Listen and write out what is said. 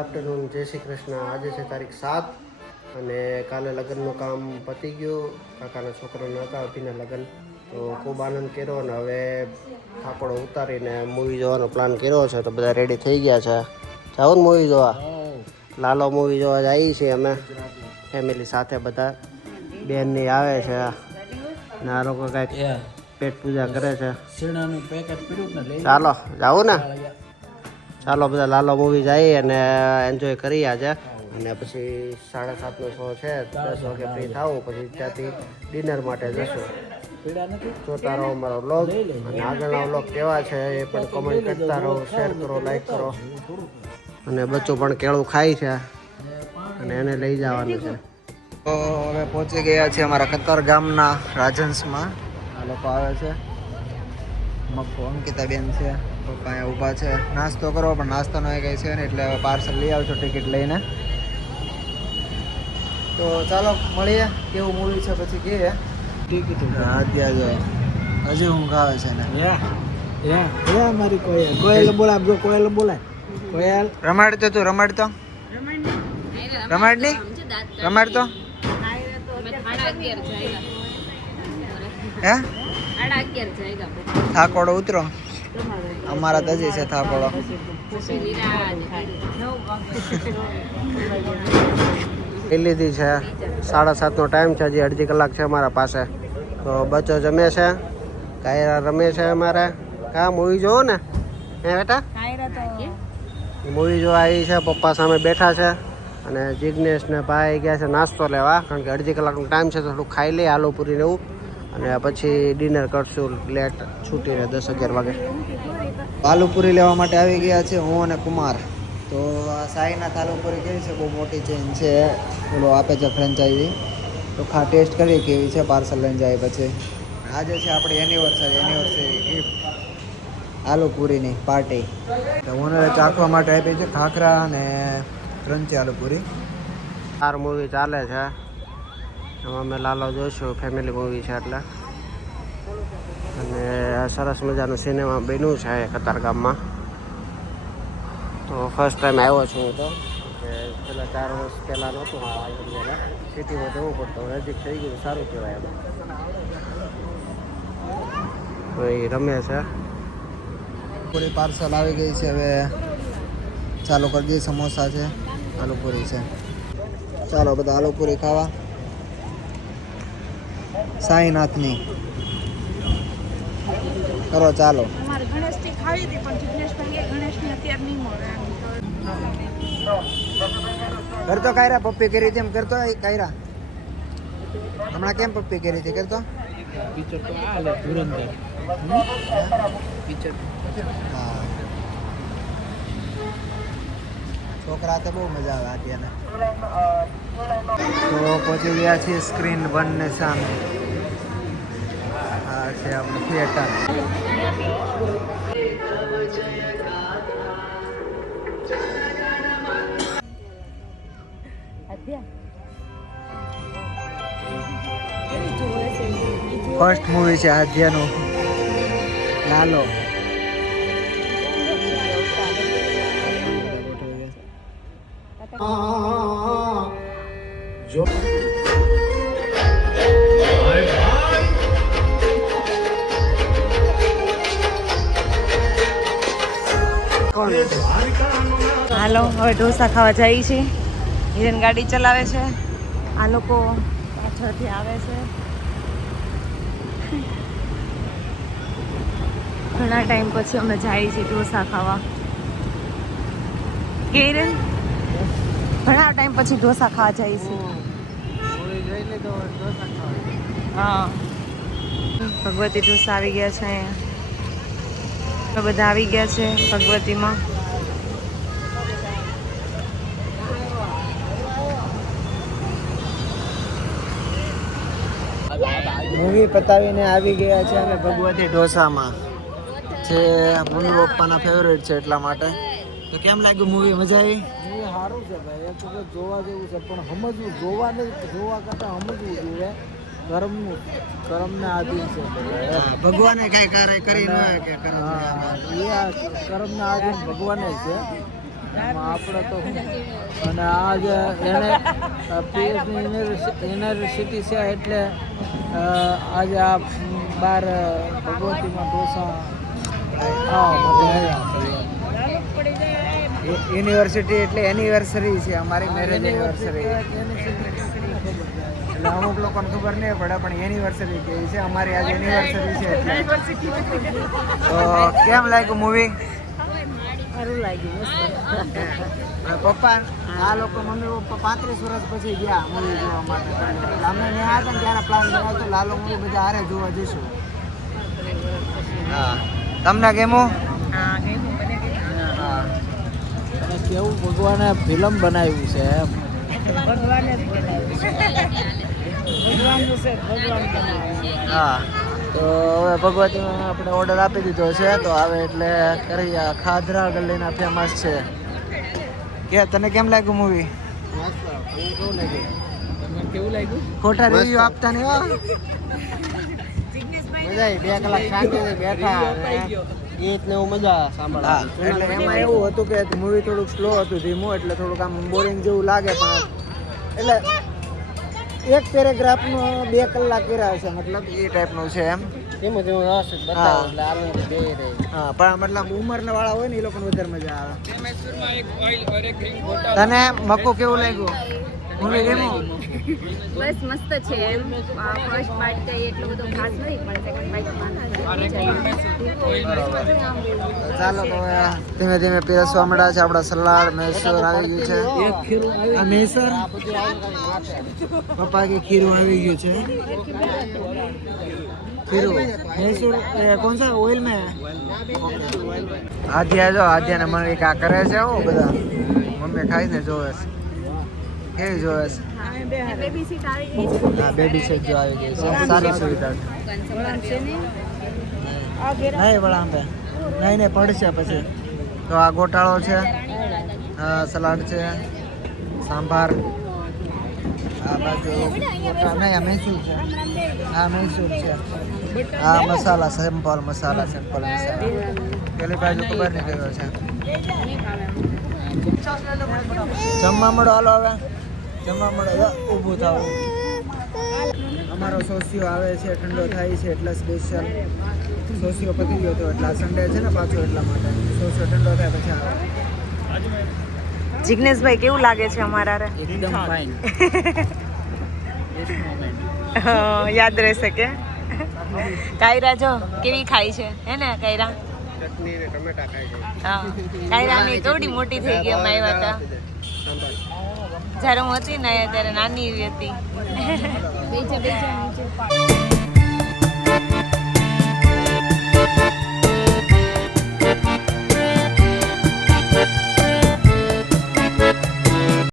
Afternoon, જય શ્રી કૃષ્ણ. આજે છે તારીખ 7 અને કાલે લગ્નનું કામ પતી ગયું. કાકાના છોકરાના હતા અભિના લગ્ન, તો ખૂબ આનંદ કર્યો અને હવે થાકોડો ઉતારીને મૂવી જોવાનો પ્લાન કર્યો છે. તો બધા રેડી થઈ ગયા છે. જાઓ ને મૂવી જોવા. લાલો મૂવી જોવા જઈએ છીએ અમે ફેમિલી સાથે. બધા બેનની આવે છે ને આ લોકો કાંઈક પેટ પૂજા કરે છે. ચાલો જાવું ને. ચાલો બધા લાલો મૂવી જઈએ અને એન્જોય કરી આજે. અને પછી 7:30નો શો છે. 10 વાગે ફ્રી થાવું, પછી ત્યાંથી ડિનર માટે જશું. જોતા રહો અમારો વ્લોગ, અને આગળના વ્લોગ કેવા છે એ પણ કમેન્ટ કરતા રહો, શેર કરો, લાઈક કરો. અને બચ્ચો પણ કેળું ખાય છે અને એને લઈ જવાનું છે. તો હવે પહોંચી ગયા છે અમારા કતાર ગામના રાજહંસમાં. આ લોકો આવે છે. મક્કો અંકિતાબેન છે, પપ્પા અહીંયા ઊભા છે. નાસ્તો કરો, પણ નાસ્તાનો એ કંઈ છે ને, એટલે હવે પાર્સલ લઈ આવજો ટિકિટ લઈને. તો ચાલો મળીએ, કેવું મૂવી છે પછી કહીએ. ટિકિટ અત્યારે જો હજી ઊંઘ આવે છે ને. મારી કોયલ બોલાવજો, કોયલ બોલાય. કોયલ રમાડતો તું, રમાડતો રમાડ નહીં રમાડતો હે. થાકોડો ઉતરો, અમારા તજી છે થાકોડો. એ લીધી છે. 7:30નો ટાઈમ છે. હજી અડધી કલાક છે અમારા પાસે. તો બચ્ચો જમે છે, કાયરા રમે છે અમારે. કા મૂવી જોવો ને હે બેટા? મૂવી જોવા આવી છે. પપ્પા સામે બેઠા છે અને જિગ્નેશ ને ભાઈ ગયા છે નાસ્તો લેવા, કારણ કે અડધી કલાકનો ટાઈમ છે. તો થોડું ખાઈ લઈએ આલુ પૂરી ને એવું, અને પછી ડિનર કરશું લેટ છૂટીને 10-11 વાગે. આલુપુરી લેવા માટે આવી ગયા છે હું અને કુમાર. તો આ સાઈનાથ આલુપુરી કેવી છે, બહુ મોટી ચેન છે. પેલો આપે છે ફ્રેન્ચાઇઝી. તો ટેસ્ટ કરીએ કેવી છે, પાર્સલ લઈને જાય પછી. આજે છે આપણી એનિવર્સરી ગિફ્ટ આલુપુરીની પાર્ટી. તો ઓનરે ચાખવા માટે આપી છે ખાખરા અને ક્રંચી આલુપુરી. આ મૂવી ચાલે છે, એમાં અમે લાલો જોઈશું. ફેમિલી મૂવી છે એટલે. અને સરસ મજાનું સિનેમા બન્યું છે કતાર ગામમાં. તો ફર્સ્ટ ટાઈમ આવ્યો છું હું. તો કે છેલ્લા 4 વર્ષ પહેલાં નહોતું આવ્યું. સિટીમાં જવું પડતું, નજીક થઈ ગયું, સારું કહેવાય. એમ તો એ રમે છે. પૂરી પાર્સલ આવી ગઈ છે. હવે ચાલુ કરી દઈએ. સમોસા છે, આલુપુરી છે. ચાલો બધા આલુપુરી ખાવા. સાઈનાથની કરો ચાલો. અમારે ગણેશથી ખાવી હતી, પણ જિગ્નેશભાઈએ ગણેશની અત્યારે નહીં મળે. કરતો કાયરા પપ્પી કરી હતી એમ કરતો. કાયરા હમણાં કેમ પપ્પી કરી હતી કરતો. પિક્ચર તો આ લે ધુરંધર પિક્ચર. હા, છોકરા તો બહુ મજા આવે અત્યારે. તો પહોંચી ગયા છીએ સ્ક્રીન 1 ને સામે. આ છે આપણું થિયેટર. ફર્સ્ટ મૂવી છે આધ્યાનું લાલો. જો હાલો, હવે ઢોસા ખાવા જઈએ છીએ. હિરેન ગાડી ચલાવે છે, આ લોકો પાછળથી આવે છે. ઘણા ટાઈમ પછી અમે જઈએ છીએ ઢોસા ખાવા. કે હિરેન, ઘણા ટાઈમ પછી ઢોસા ખાવા જઈએ છીએ. હા, ભગવતી ઢોસા આવી ગયા છે અહીંયા. બધા આવી ગયા છે ભગવતીમાં. મૂવી પતાવીને આવી ગયા છે અમે ભગવતી ઢોસામાં. છે મમ્મી પપ્પાના ફેવરેટ છે એટલા માટે. તો કેમ લાગ્યું મૂવી? મજા આવી? સારું છે ભાઈ, એક વખત જોવા જેવું છે, પણ સમજવું જોવા કરતાં સમજવું જોઈએ. કર્મને આધીન છે. ભગવાને કઈ કાર્ય કરી ન હોય કે કર્મના આધીન ભગવાને છે. એમાં આપણે તો શું? અને આજ એને પીએસની યુનિવર્સિટી છે એટલે આજે આ બાર ભગવતીમાં ઢોસા ખાવા માટે આવ્યા છીએ. યુનિવર્સિટી એટલે એનિવર્સરી છે અમારી મેરેજ એનિવર્સરી. એટલે અમુક લોકોને ખબર નહીં પડે પણ એનિવર્સરી કહે છે અમારી આજે એનિવર્સરી છે એટલે. તો કેમ લાગ્યું મૂવી? સારું લાગ્યું. પપ્પા આ લોકો મમ્મી પપ્પા 35 વર્ષ પછી ગયા મૂવી જોવા માટે. એટલે અમે ત્યાં હતા ને ત્યારે પ્લાન બનાવતો લાલો મૂવી બધા હારે જોવા જઈશું. હા તમને કેમો? હા હા અને કેવું ભગવાને ફિલ્મ બનાવ્યું છે એમ. ભગવાને જ બનાવ્યું છે. ભગવાનનું છે, ભગવાન બનાવ્યું. હા તો હવે ભગવતીમાં આપણે ઓર્ડર આપી દીધો છે તો આવે એટલે કરી ખાધરા ગલીના ફેમસ છે. કે તને કેમ લાગ્યું મૂવી? કેવું લાગ્યું? ખોટા રિવ્યુ આપતા નહીં હો. મજા આવી 2 કલાક શાંતિથી બેઠા ગીત ને એવું મજા હા સાંભળવા. એટલે એમાં એવું હતું કે મૂવી થોડુંક સ્લો હતું ધીમું એટલે થોડુંક આમ બોરિંગ જેવું લાગે પણ એટલે એક પેરેગ્રાફનો 2 કલાક કર્યા છે મતલબ એ ટાઈપનું છે એમ. ધીમું ધીમું વ્યવસ્થિત બતાવે એટલે આનંદ બે રહે. હા પણ મતલબ ઉંમરના વાળા હોય ને એ લોકોને વધારે મજા આવે. તને મક્કો કેવું લાગ્યું? મૂવી ગમ્યું? બસ મસ્ત છે એમ. ફર્સ્ટ પાર્ટ કઈ એટલો બધો ખાસ નહીં પણ સેકન્ડ ચાલો તો હવે ધીમે ધીમે પીરસવા મળ્યા છે. આપણા સલાડ મૈસૂર આવી ગયું છે. આ મૈસૂર પપ્પા કે ખીરું આવી ગયું છે. खीरू मैसूर कौन सा ऑयल में है? आध्या जो आध्या ने मन का करे છે હું બધા મમ્મી ખાઈને જોવે છે કેવી જોવે છે. બેબી સીટ આવી ગઈ છે. હા બેબી સેટ જો આવી ગઈ છે સારી સુવિધા છે. નહીં વળાં બે નહીં પડશે પછી તો આ ગોટાળો છે સલાડ છે સાંભાર આ બાજુ નહીં આ મૈસૂર છે. હા મૈસૂર છે. હા મસાલા સિમ્પલ મસાલા પેલી બાજુ ખબર નહીં કયો છે. જમવા મળો હાલો હવે જમવા મળો ઊભું થાવ. અમારો સોસિયો આવે છે ઠંડો થાય છે એટલે સ્પેશિયલ સોસિયો પતી ગયો હતો એટલે આ સન્ડે છે ને પાછો એટલા માટે સોસિયો ઠંડો થાય પછી આવે. જિગ્નેશભાઈ કેવું લાગે છે અમારા રે? એકદમ ફાઇન. યાદ રહેશે કે કાયરા જો કેવી ખાઈ છે હે ને કાયરા? ચટણી ને ટમેટા ખાય છે. હા કાયરાની કેવડી મોટી થઈ ગઈ અમે આવ્યા હતા. સાંભાર જ્યારે હું હતી ને ત્યારે નાની એવી હતી. બેજા નીચે